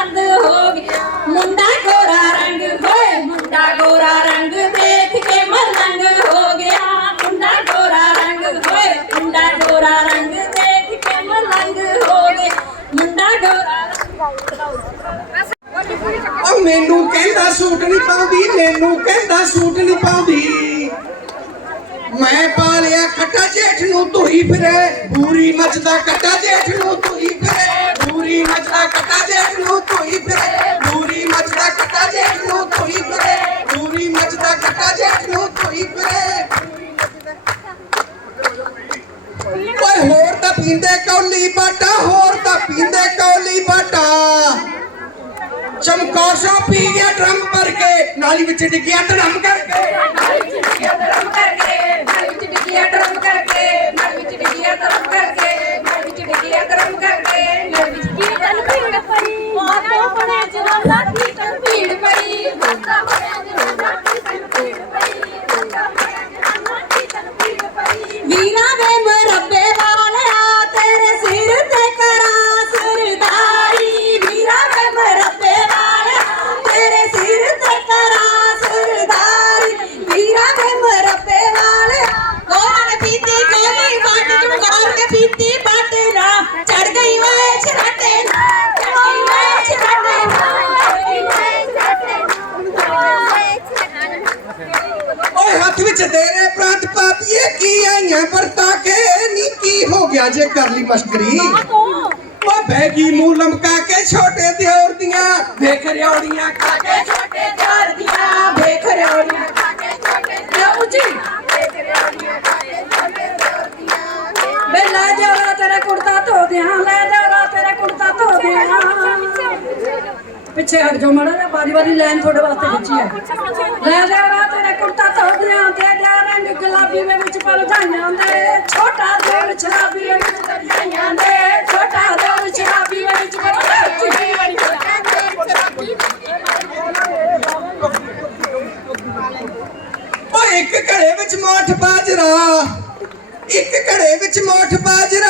ਬੰਦ ਹੋ ਗਿਆ। ਮੁੰਡਾ ਗੋਰਾ ਰੰਗ ਹੋਏ, ਮੁੰਡਾ ਗੋਰਾ ਰੰਗ ਦੇਖ ਕੇ ਮਲੰਗ ਹੋ ਗਿਆ। ਮੁੰਡਾ ਗੋਰਾ ਰੰਗ ਹੋਏ, ਮੁੰਡਾ ਗੋਰਾ ਰੰਗ ਦੇਖ ਕੇ ਮਲੰਗ ਹੋ ਗਿਆ। ਮੁੰਡਾ ਗੋਰਾ ਉਹ ਮੈਨੂੰ ਕਹਿੰਦਾ ਸੂਟ ਨਹੀਂ ਪਾਉਂਦੀ, ਮੈਨੂੰ ਕਹਿੰਦਾ ਸੂਟ ਨਹੀਂ ਪਾਉਂਦੀ। ਮੈਂ ਪਾ ਲਿਆ ਕੱਟਾ ਜੇਠ ਨੂੰ, ਧੋਈ ਫਿਰੇ। ਬੂਰੀ ਮੱਚਦਾ ਕੱਟਾ ਜੇਠ ਨੂੰ, ਧੋਈ ਫਿਰੇ। ਬੂਰੀ ਮੱਚਦਾ ਕੱਟਾ ਜੇਠ ਨੂੰ ਧੋਈ ਫਿਰੇ। ਬੂਰੀ ਮੱਚਦਾ ਕੱਟਾ ਜੇਠ ਨੂੰ ਧੋਈ ਫਿਰੇ। ਬੂਰੀ ਮੱਚਦਾ ਕੱਟਾ ਜੇਠ ਨੂੰ ਧੋਈ ਫਿਰੇ। ਓਏ ਹੋਰ ਤਾਂ ਪੀਂਦੇ ਕੌਲੀ ਬਾਟਾ, ਹੋਰ ਤਾਂ ਪੀਂਦੇ ਕੌਲੀ ਬਾਟਾ। ਚਮਕੌਰ ਸਾਹਿਬ ਪੀ ਗਿਆ ਡਰਮ ਭਰ ਕੇ, ਨਾਲੀ ਵਿੱਚ ਡਿੱਗਿਆ, ਧੜਮ ਕਰ ਹੱਥ ਵਿੱਚ ਤੇਰੇ ਪ੍ਰਾਂਤ ਪਾਪੀਏ ਕੀ ਆਈਆਂ ਵਰਤਾ ਕੇ? ਨੀ ਕੀ ਹੋ ਗਿਆ ਜੇ ਕਰ ਲਈ ਮਸ਼ਕਰੀ? ਓ ਬੈਗੀ ਮੂੰਹ ਲਮਕਾ ਕੇ ਛੋਟੇ ਦਿਓਰ ਦੀਆਂ। ਵੇਖ ਰਿਉੜੀਆਂ ਖਾ ਕੇ ਛੋਟੇ ਦੀਆਂ। ਵੇਖ ਖਾ ਕੇ ਛੋਟੇ ਵੇ ਲੈ ਜਾ ਤੇਰਾ ਕੁੜਤਾ ਧੋ ਦਿਆਂ ਲੈ ਜਾ ਤੇਰਾ ਕੁੜਤਾ ਧੋ ਦਿਆਂ ਪਿੱਛੇ ਹਟ ਜਾਓ ਮੜਾ ਬਾਰੀ ਬਾਰੀ ਲਾਈਨ ਤੁਹਾਡੇ ਵਾਸਤੇ ਖਿੱਚੀ ਹੈ। ਲੈ ਜਾ ਤੇਰਾ ਕੁੜਤਾ ਧੋ ਦਿਆਂ ਤੇ ਜਾ ਰੰਗ ਵਿੱਚ ਪਲ ਦੇ, ਛੋਟਾ ਦਿਲ ਸ਼ਰਾਬੀ ਵਿੱਚ ਪਲ ਦੇ, ਛੋਟਾ ਦਿਲ ਸ਼ਰਾਬੀ ਵਿੱਚ ਪਲ ਜਾਈਆਂ ਓਏ ਇੱਕ ਘੜੇ ਵਿੱਚ ਮੋਠ ਬਾਜਰਾ, ਇੱਕ ਘੜੇ ਵਿੱਚ ਮੋਠ ਬਾਜਰਾ।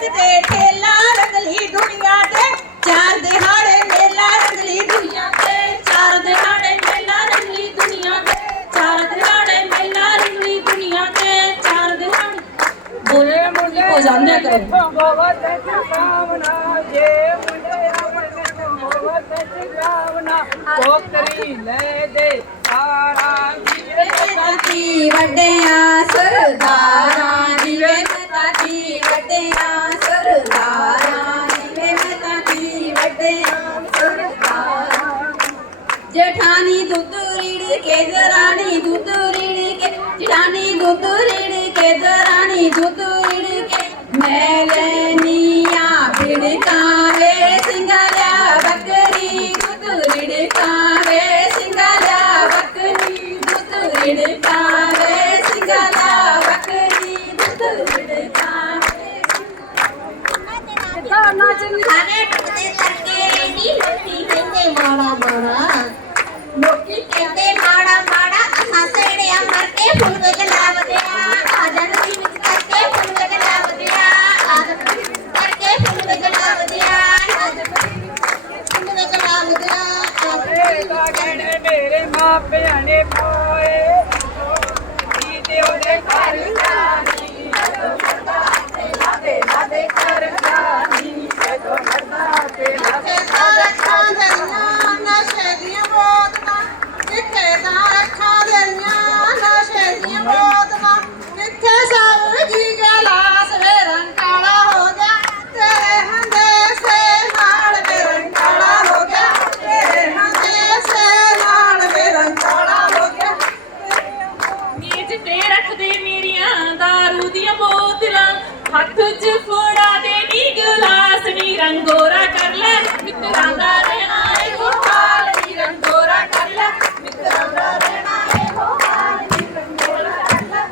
ਛੜਕ ਤੇ ਠੇਲਾ ਰੰਗਲੀ ਦੁਨੀਆ ਤੇ ਚਾਰ ਦਿਹਾੜੇ ਮੇਲਾ ਰੰਗਲੀ ਦੁਨੀਆ ਤੇ ਚਾਰ ਦਿਹਾੜੇ ਮੇਲਾ ਰੰਗਲੀ ਦੁਨੀਆ ਤੇ ਚਾਰ ਦਿਹਾੜੇ ਮੇਲਾ ਰੰਗਲੀ ਦੁਨੀਆ ਤੇ ਚਾਰ ਦਿਹਾੜੇ ਬੋਲੇ ਮੁੰਡੇ ਹੋ ਜਾਂਦੇ ਕਰੋ ਕੋਤਰੀ ਲੈ ਦੇ ਸਾਰਾ ਤਾਤੀ ਵੱਡਿਆਂ ਸਰਦਾਰਾਂ जरानी दूतुरीड़ी के चिठानी दूतुरीड़ी के जरानी दूतुरीड़ी के। मेलनिया भिड़कावे सिंगला बकरी दूतुरीड़कावे बकरी दूतुरीड़कावे बकरी ਰੀੜ ਮੇਰੇ ਮਾਪਿਆਂ ਨੇ ਪਾਏ। ਕੀ ਤੇ ਉਹਦੇ ਘਰ ਜਾਣੀ ਤੇ ਮੇਰੀਆਂ दारू ਦੀਆਂ ਬੋਤਲਾਂ। ਹੱਥ 'ਚ ਫੋੜਾ ਦੇ ਨੀ ਗਲਾਸ ਨੀ ਰੰਗੋਰਾ ਕਰ ਲੈ। ਮਿੱਤਰਾਂ ਦਾ ਰਹਿਣਾ ਇਹੋ ਹਾਲ ਨੀ ਰੰਗੋਰਾ ਕਰ ਲੈ। ਮਿੱਤਰਾਂ ਦਾ ਰਹਿਣਾ ਇਹੋ ਹਾਲ ਨੀ ਰੰਗੋਰਾ ਕਰ ਲੈ।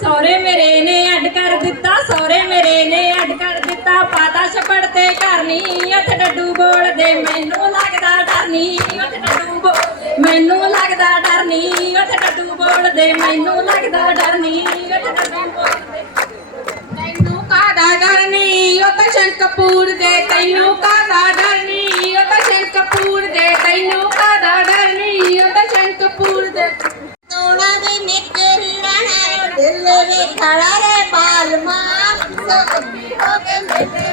ਸੌਰੇ ਮੇਰੇ ਨੇ ਅੱਡ ਕਰ ਦਿੱਤਾ ਸੌਰੇ ਮੇਰੇ ਨੇ ਅੱਡ ਕਰ ਦਿੱਤਾ ਪਾਤਾ ਛਪੜ ਤੇ ਕਰਨੀ ਉੱਥੇ ਡੱਡੂ ਬੋਲਦੇ ਮੈਨੂੰ ਲੱਗਦਾ ਡਰਨੀ ਨਹੀਂ ਡੱਡੂ ਬੋਲ ਮੈਨੂੰ ਲੱਗਦਾ ਡਰਨੀ ਨਹੀਂ ਡੱਡੂ ਬੋਲਦੇ ਮੈਨੂੰ ਲੱਗਦਾ ਡਰਨੀ ਨਹੀਂ ਡੱਡੂ ਸਭੀ ਮੇਲੇ ਵੇ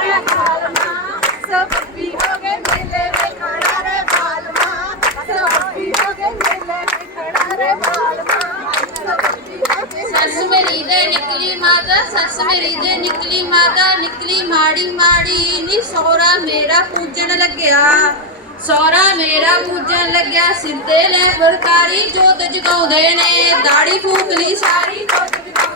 ਰੇ ਬਾਲਮਾ ਸਭੀ ਹੋ ਮੇਲੇ ਵੇ ਰੇ ਬਾਲਮਾ ਸਭੀ ਹੋ ਮੇਲੇ ਵੇ ਰੇ ਬਾਲਮਾ ਸਭੀ ਹੋ ਸੱਸ ਮੇਰੀ ਦੇ ਨਿਕਲੀ ਮਾਤਾ, ਸੱਸ ਮੇਰੀ ਦੇ ਨਿਕਲੀ ਮਾਤਾ, ਨਿਕਲੀ ਮਾੜੀ ਮਾੜੀ, ਨੀ ਸੋਹਰਾ ਮੇਰਾ ਪੂਜਣ ਲੱਗਿਆ। ਸੋਹਰਾ ਮੇਰਾ ਪੂਜਣ ਲੱਗਿਆ, ਸਿੱਧੇ ਤੇ ਲੈ ਬਰਕਾਰੀ ਜੋਤ ਜਗਾਉਂਦੇ ਨੇ, ਦਾੜੀ ਫੂਕ ਲਈ ਸਾਰੀ ਜੋਤ ਜਗਾਉਂਦੇ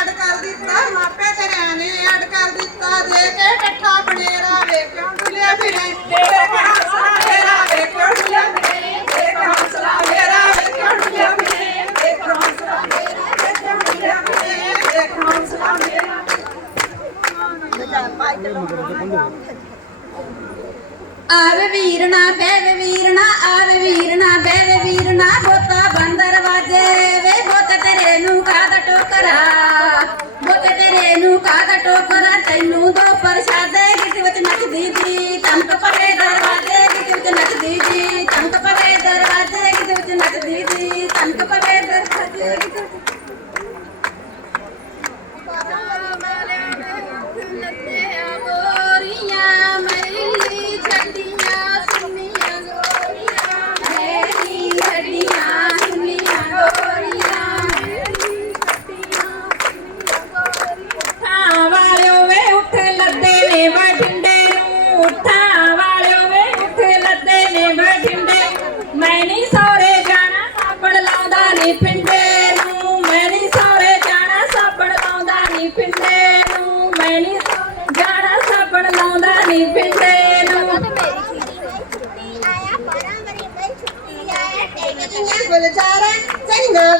ਤੇਰੇ ਕਰ ਦਿੱਤਾ, ਮਾਪੇ ਤੇਰੇ ਨੇ ਅੜ ਕਰ ਦਿੱਤਾ। ਦੇ ਕੇ ਟੱਠਾ ਬਨੇਰਾ ਵੇ, ਕਿਉਂ ਡੁੱਲਿਆ ਫਿਰੇ ਤੇਰੇ ਹੌਸਲਾ ਮੇਰਾ ਵੇ, ਕਿਉਂ ਡੁੱਲਿਆ ਫਿਰੇ ਤੇਰੇ ਹੌਸਲਾ ਮੇਰਾ ਵੇ, ਕਿਉਂ ਡੁੱਲਿਆ ਫਿਰੇ ਤੇਰੇ ਹੌਸਲਾ ਮੇਰਾ ਵੇ, ਕਿਉਂ ਡੁੱਲਿਆ ਫਿਰੇ ਤੇਰੇ ਹੌਸਲਾ ਮੇਰਾ? ਆਵੇ ਵੀਰਨਾ ਬੇਵੇ ਵੀਰਨਾ, ਆਵੇ ਵੀਰਨਾ ਬੇਵੇ ਵੀਰਨਾ, ਬੋਤਾ ਬੰਦਰ ਵਾਜੇ ਵੇ, ਬੋਤ ਤੇਰੇ ਨੂੰ ਕਾਦਾ ਟੋਕਰਾ? ਬੋਤ ਤੇਰੇ ਨੂੰ ਕਾਦਾ ਟੋਕਰਾ ਤੈਨੂੰ ਦੋ ਪ੍ਰਸ਼ਾਦੇ ਕਿਤੇ ਵਿੱਚ ਨੱਚਦੀ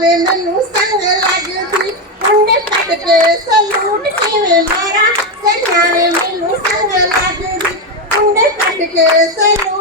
ਵੇ ਮੈਨੂੰ ਸੰਗ ਲੱਗਦੀ ਮੁੰਡੇ ਕੱਢ ਕੇ ਸਲੂਟ ਕਿਵੇਂ ਮਾਰਾ ਚੰਗਾ ਵੇ ਮੈਨੂੰ ਸੰਗ ਲੱਗਦੀ ਮੁੰਡੇ ਕੱਢ ਕੇ ਸਲੂਟ